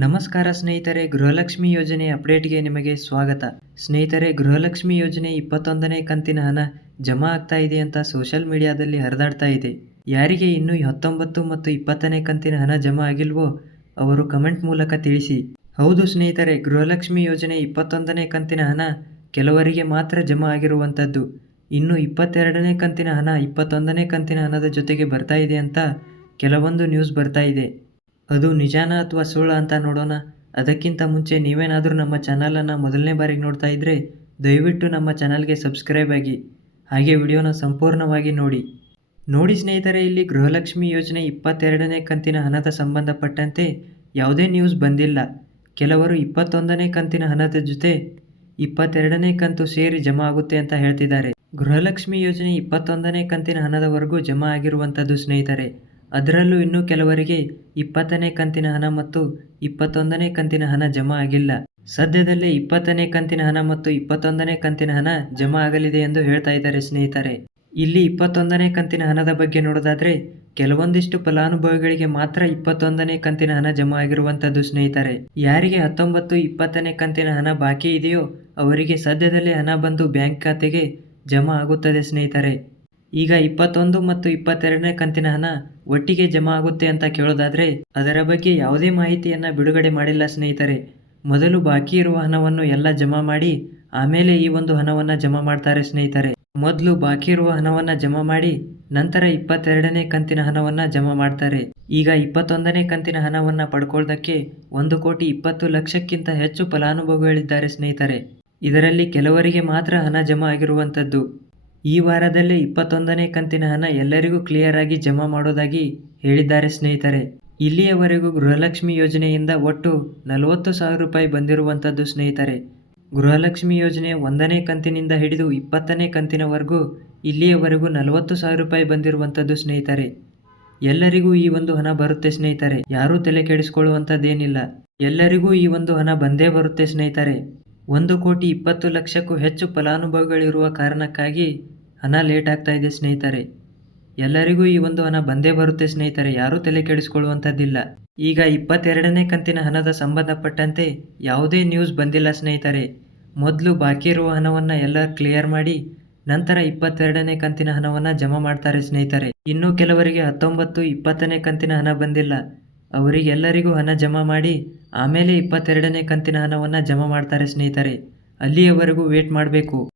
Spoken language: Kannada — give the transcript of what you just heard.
ನಮಸ್ಕಾರ ಸ್ನೇಹಿತರೆ, ಗೃಹಲಕ್ಷ್ಮಿ ಯೋಜನೆ ಅಪ್ಡೇಟ್ಗೆ ನಿಮಗೆ ಸ್ವಾಗತ. ಸ್ನೇಹಿತರೆ, ಗೃಹಲಕ್ಷ್ಮಿ ಯೋಜನೆ ಇಪ್ಪತ್ತೊಂದನೇ ಕಂತಿನ ಹಣ ಜಮಾ ಆಗ್ತಾ ಇದೆ ಅಂತ ಸೋಷಿಯಲ್ ಮೀಡಿಯಾದಲ್ಲಿ ಹರಿದಾಡ್ತಾ ಇದೆ. ಯಾರಿಗೆ ಇನ್ನೂ ಹತ್ತೊಂಬತ್ತು ಮತ್ತು ಇಪ್ಪತ್ತನೇ ಕಂತಿನ ಹಣ ಜಮಾ ಆಗಿಲ್ವೋ ಅವರು ಕಮೆಂಟ್ ಮೂಲಕ ತಿಳಿಸಿ. ಹೌದು ಸ್ನೇಹಿತರೆ, ಗೃಹಲಕ್ಷ್ಮಿ ಯೋಜನೆ ಇಪ್ಪತ್ತೊಂದನೇ ಕಂತಿನ ಹಣ ಕೆಲವರಿಗೆ ಮಾತ್ರ ಜಮಾ ಆಗಿರುವಂಥದ್ದು. ಇನ್ನು ಇಪ್ಪತ್ತೆರಡನೇ ಕಂತಿನ ಹಣ ಇಪ್ಪತ್ತೊಂದನೇ ಕಂತಿನ ಹಣದ ಜೊತೆಗೆ ಬರ್ತಾ ಇದೆ ಅಂತ ಕೆಲವೊಂದು ನ್ಯೂಸ್ ಬರ್ತಾ ಇದೆ. ಅದು ನಿಜಾನ ಅಥವಾ ಸುಳ್ಳ ಅಂತ ನೋಡೋಣ? ಅದಕ್ಕಿಂತ ಮುಂಚೆ ನೀವೇನಾದರೂ ನಮ್ಮ ಚಾನಲನ್ನು ಮೊದಲನೇ ಬಾರಿಗೆ ನೋಡ್ತಾ ಇದ್ದರೆ ದಯವಿಟ್ಟು ನಮ್ಮ ಚಾನಲ್ಗೆ ಸಬ್ಸ್ಕ್ರೈಬ್ ಆಗಿ. ಹಾಗೆ ವಿಡಿಯೋನ ಸಂಪೂರ್ಣವಾಗಿ ನೋಡಿ. ನೋಡಿ ಸ್ನೇಹಿತರೆ, ಇಲ್ಲಿ ಗೃಹಲಕ್ಷ್ಮಿ ಯೋಜನೆ ಇಪ್ಪತ್ತೆರಡನೇ ಕಂತಿನ ಹಣದ ಸಂಬಂಧಪಟ್ಟಂತೆ ಯಾವುದೇ ನ್ಯೂಸ್ ಬಂದಿಲ್ಲ. ಕೆಲವರು ಇಪ್ಪತ್ತೊಂದನೇ ಕಂತಿನ ಹಣದ ಜೊತೆ ಇಪ್ಪತ್ತೆರಡನೇ ಕಂತು ಸೇರಿ ಜಮಾ ಆಗುತ್ತೆ ಅಂತ ಹೇಳ್ತಿದ್ದಾರೆ. ಗೃಹಲಕ್ಷ್ಮಿ ಯೋಜನೆ ಇಪ್ಪತ್ತೊಂದನೇ ಕಂತಿನ ಹಣದವರೆಗೂ ಜಮಾ ಆಗಿರುವಂಥದ್ದು ಸ್ನೇಹಿತರೆ ಅದರಲ್ಲೂ ಇನ್ನೂ ಕೆಲವರಿಗೆ ಇಪ್ಪತ್ತನೇ ಕಂತಿನ ಹಣ ಮತ್ತು ಇಪ್ಪತ್ತೊಂದನೇ ಕಂತಿನ ಹಣ ಜಮಾ ಆಗಿಲ್ಲ. ಸದ್ಯದಲ್ಲೇ ಇಪ್ಪತ್ತನೇ ಕಂತಿನ ಹಣ ಮತ್ತು ಇಪ್ಪತ್ತೊಂದನೇ ಕಂತಿನ ಹಣ ಜಮಾ ಆಗಲಿದೆ ಎಂದು ಹೇಳ್ತಾ ಇದ್ದಾರೆ ಸ್ನೇಹಿತರೆ. ಇಲ್ಲಿ ಇಪ್ಪತ್ತೊಂದನೇ ಕಂತಿನ ಹಣದ ಬಗ್ಗೆ ನೋಡೋದಾದ್ರೆ ಕೆಲವೊಂದಿಷ್ಟು ಫಲಾನುಭವಿಗಳಿಗೆ ಮಾತ್ರ ಇಪ್ಪತ್ತೊಂದನೇ ಕಂತಿನ ಹಣ ಜಮಾ ಆಗಿರುವಂಥದ್ದು ಸ್ನೇಹಿತರೆ. ಯಾರಿಗೆ ಹತ್ತೊಂಬತ್ತು, ಇಪ್ಪತ್ತನೇ ಕಂತಿನ ಹಣ ಬಾಕಿ ಇದೆಯೋ ಅವರಿಗೆ ಸದ್ಯದಲ್ಲೇ ಹಣ ಬಂದು ಬ್ಯಾಂಕ್ ಖಾತೆಗೆ ಜಮಾ ಆಗುತ್ತದೆ ಸ್ನೇಹಿತರೆ. ಈಗ ಇಪ್ಪತ್ತೊಂದು ಮತ್ತು ಇಪ್ಪತ್ತೆರಡನೇ ಕಂತಿನ ಹಣ ಒಟ್ಟಿಗೆ ಜಮಾ ಆಗುತ್ತೆ ಅಂತ ಕೇಳೋದಾದ್ರೆ ಅದರ ಬಗ್ಗೆ ಯಾವುದೇ ಮಾಹಿತಿಯನ್ನ ಬಿಡುಗಡೆ ಮಾಡಿಲ್ಲ ಸ್ನೇಹಿತರೆ. ಮೊದಲು ಬಾಕಿ ಇರುವ ಹಣವನ್ನು ಎಲ್ಲ ಜಮಾ ಮಾಡಿ, ಆಮೇಲೆ ಈ ಒಂದು ಹಣವನ್ನ ಜಮಾ ಮಾಡ್ತಾರೆ ಸ್ನೇಹಿತರೆ. ಮೊದಲು ಬಾಕಿ ಇರುವ ಹಣವನ್ನ ಜಮಾ ಮಾಡಿ, ನಂತರ ಇಪ್ಪತ್ತೆರಡನೇ ಕಂತಿನ ಹಣವನ್ನ ಜಮಾ ಮಾಡ್ತಾರೆ. ಈಗ ಇಪ್ಪತ್ತೊಂದನೇ ಕಂತಿನ ಹಣವನ್ನ ಪಡ್ಕೊಳ್ಳೋದಕ್ಕೆ ಒಂದು ಕೋಟಿ ಇಪ್ಪತ್ತು ಲಕ್ಷಕ್ಕಿಂತ ಹೆಚ್ಚು ಫಲಾನುಭವಿಗಳಿದ್ದಾರೆ ಸ್ನೇಹಿತರೆ. ಇದರಲ್ಲಿ ಕೆಲವರಿಗೆ ಮಾತ್ರ ಹಣ ಜಮಾ ಆಗಿರುವಂಥದ್ದು. ಈ ವಾರದಲ್ಲೇ ಇಪ್ಪತ್ತೊಂದನೇ ಕಂತಿನ ಹಣ ಎಲ್ಲರಿಗೂ ಕ್ಲಿಯರ್ ಆಗಿ ಜಮಾ ಮಾಡೋದಾಗಿ ಹೇಳಿದ್ದಾರೆ ಸ್ನೇಹಿತರೆ. ಇಲ್ಲಿಯವರೆಗೂ ಗೃಹಲಕ್ಷ್ಮಿ ಯೋಜನೆಯಿಂದ ಒಟ್ಟು ನಲವತ್ತು ಸಾವಿರ ರೂಪಾಯಿ ಬಂದಿರುವಂಥದ್ದು ಸ್ನೇಹಿತರೆ. ಗೃಹಲಕ್ಷ್ಮಿ ಯೋಜನೆ ಒಂದನೇ ಕಂತಿನಿಂದ ಹಿಡಿದು ಇಪ್ಪತ್ತನೇ ಕಂತಿನವರೆಗೂ ಇಲ್ಲಿಯವರೆಗೂ ನಲವತ್ತು ಸಾವಿರ ರೂಪಾಯಿ ಬಂದಿರುವಂಥದ್ದು ಸ್ನೇಹಿತರೆ. ಎಲ್ಲರಿಗೂ ಈ ಒಂದು ಹಣ ಬರುತ್ತೆ ಸ್ನೇಹಿತರೆ. ಯಾರೂ ತಲೆ ಕೆಡಿಸ್ಕೊಳ್ಳುವಂಥದ್ದೇನಿಲ್ಲ. ಎಲ್ಲರಿಗೂ ಈ ಒಂದು ಹಣ ಬಂದೇ ಬರುತ್ತೆ ಸ್ನೇಹಿತರೆ. ಒಂದು ಕೋಟಿ ಇಪ್ಪತ್ತು ಲಕ್ಷಕ್ಕೂ ಹೆಚ್ಚು ಫಲಾನುಭವಿಗಳಿರುವ ಕಾರಣಕ್ಕಾಗಿ ಹಣ ಲೇಟ್ ಆಗ್ತಾ ಇದೆ ಸ್ನೇಹಿತರೆ. ಎಲ್ಲರಿಗೂ ಈ ಒಂದು ಹಣ ಬಂದೇ ಬರುತ್ತೆ ಸ್ನೇಹಿತರೆ, ಯಾರೂ ತಲೆ ಕೆಡಿಸ್ಕೊಳ್ಳುವಂಥದ್ದಿಲ್ಲ. ಈಗ ಇಪ್ಪತ್ತೆರಡನೇ ಕಂತಿನ ಹಣದ ಸಂಬಂಧಪಟ್ಟಂತೆ ಯಾವುದೇ ನ್ಯೂಸ್ ಬಂದಿಲ್ಲ ಸ್ನೇಹಿತರೆ. ಮೊದಲು ಬಾಕಿ ಇರುವ ಹಣವನ್ನು ಎಲ್ಲ ಕ್ಲಿಯರ್ ಮಾಡಿ, ನಂತರ ಇಪ್ಪತ್ತೆರಡನೇ ಕಂತಿನ ಹಣವನ್ನು ಜಮಾ ಮಾಡ್ತಾರೆ ಸ್ನೇಹಿತರೆ. ಇನ್ನೂ ಕೆಲವರಿಗೆ ಹತ್ತೊಂಬತ್ತು, ಇಪ್ಪತ್ತನೇ ಕಂತಿನ ಹಣ ಬಂದಿಲ್ಲ. ಅವರಿಗೆಲ್ಲರಿಗೂ ಹಣ ಜಮಾ ಮಾಡಿ ಆಮೇಲೆ ಇಪ್ಪತ್ತೆರಡನೇ ಕಂತಿನ ಹಣವನ್ನು ಜಮಾ ಮಾಡ್ತಾರೆ ಸ್ನೇಹಿತರೆ. ಅಲ್ಲಿಯವರೆಗೂ ವೇಟ್ ಮಾಡಬೇಕು.